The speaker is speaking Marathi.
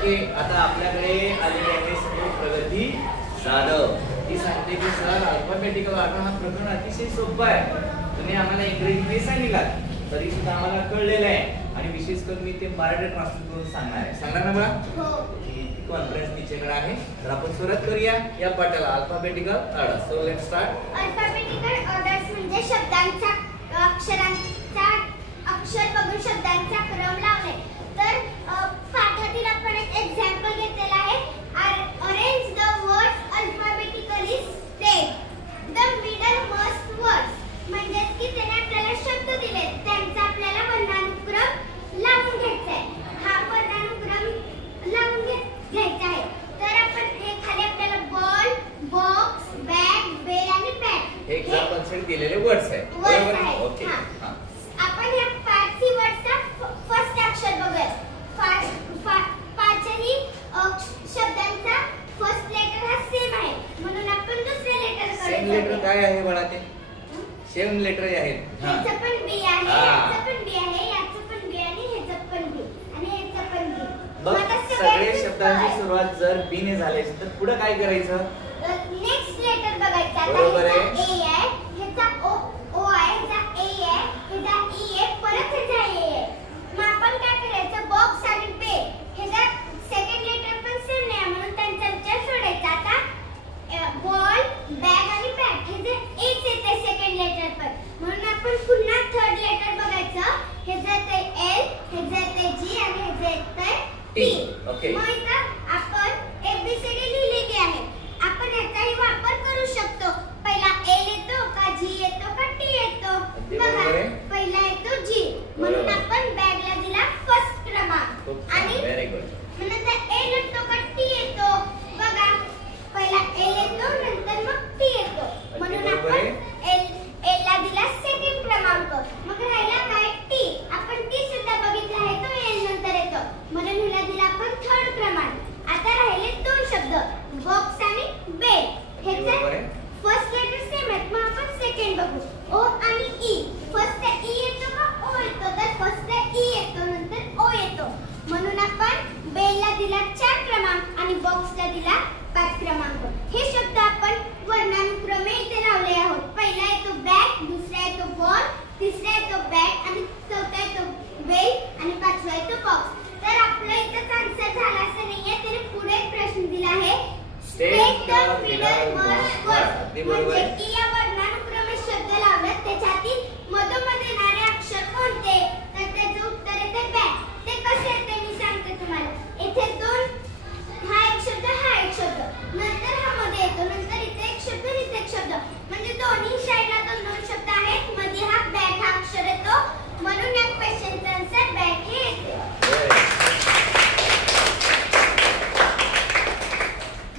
ओके, आता आपल्याकडे आलेली आहे समोर प्रगती जाधव. ती सांगते की सर अल्फाबेटिकल ऑर्डर हा प्रकरण अतिशय सोपा आहे. तुम्ही आम्हाला इंग्रजीमध्ये सांगितलं तरी सुद्धा आम्हाला कळलेलं आहे आणि विशेष करून मी ते मराठी ट्रान्सलेट करून सांगणार आहे. सांगणार ना बघा? हो. ही कॉन्फरन्स तिच्याकडे आहे. तर आपण सुरुवात करूया या पाठाला alphabetical order. So let's start. Alphabetical orders म्हणजे शब्दांचा अक्षर बघून शब्दांचा क्रम लावणे. तर पाठातील आपण एक एक्झाम्पल घेतलेला आहे. Arrange the words alphabetically state the middle most words. म्हणजे की त्याने आपल्याला शब्द दिले त्यांचा आपल्याला वर्णानुक्रम लावून घ्यायचा आहे. हा वर्णानुक्रम लावून घ्यायचा आहे. तर आपण हे खाली आपल्याला बॉल, बॉक्स, बॅग, बेल आणि बॅट हे एक्झाम्पल सेट केलेले वर्ड्स आहे. बरोबर? ओके. हां. आपण या पाचही वर्डचा फर्स्ट अक्षर बघूया. पाचही शब्दांचा फर्स्ट लेटर हा सेम आहे म्हणून आपण दुसरे लेटर करायचं. सेम लेटर काय आहे बाळा? ते सेम लेटर आहेत. ह्याचं पण बी आहे, ह्याचं पण बी आहे, ह्याचं पण बी आणि ह्याचं पण बी आणि ह्याचं पण बी. बघ, सगळे शब्दांची सुरुवात जर बी ने झाली तर पुढे काय करायचं? नेक्स्ट लेटर बघायचा. बरोबर आहे. ए आहे, ह्याचा ओ आहे, ह्याचा ए आहे, ह्याचा ई आहे, परत ह्याचा ए आहे. मग आपण काय करायचं? बॉक्स आणि पे ह्याचा सेकंड लेटर पण सेम नाही म्हणून त्यांचा विचार सोडायचा. आता बॉल, बॅग आणि बॅट ह्याचे एच येते सेकंड लेटर पण म्हणून आपण पुन्हा थर्ड लेटर बघायचं. ह्याचं येते एल, ह्याचं येते जी आणि ह्याचं येते टी. ओके. मग इथं आपण एबीसीडी लिहिलेली आहे. आपण याचाही वापर करू शकतो. पहिला एल येतो का जी येतो का टी येतो? बघा, पहिला येतो जी म्हणून आपण बॅगला दिला फर्स्ट क्रमांक. आणि व्हेरी गुड. नंतर एल येतो का टी येतो? बघा, पहिला एल येतो नंतर मग टी येतो म्हणून आपण एल ला दिला सेकंड क्रमांक. मग राहिला काय? टी. आपण टी सुद्धा बघितला आहे, तो एल नंतर येतो म्हणून हिला दिला आपण थर्ड क्रमांक. आता राहिले दोन शब्द बॉक्स आणि बेल. ह्याचे फर्स्ट लेटर सेम आहेत मग आपण सेकंड बघू. ओ आणि ई. फर्स्ट ई येतो का ओ येतो? तर फर्स्ट ई येतो नंतर ओ येतो म्हणून आपण बेलला दिला 4 क्रमांक आणि बॉक्सला दिला 5 क्रमांक. हे शब्द आपण वर्णानुक्रमे इथे लावले आहोत. पहिला येतो बॅग, दुसरा येतो बॉल, तिसरा येतो बॅट आणि चौथा येतो बेल आणि पाचवा येतो बॉक्स. तर आपलं इथं आन्सर झाला असं नाहीये. त्याने पुढे एक प्रश्न दिला आहे. State the middle most word. म्हणजे की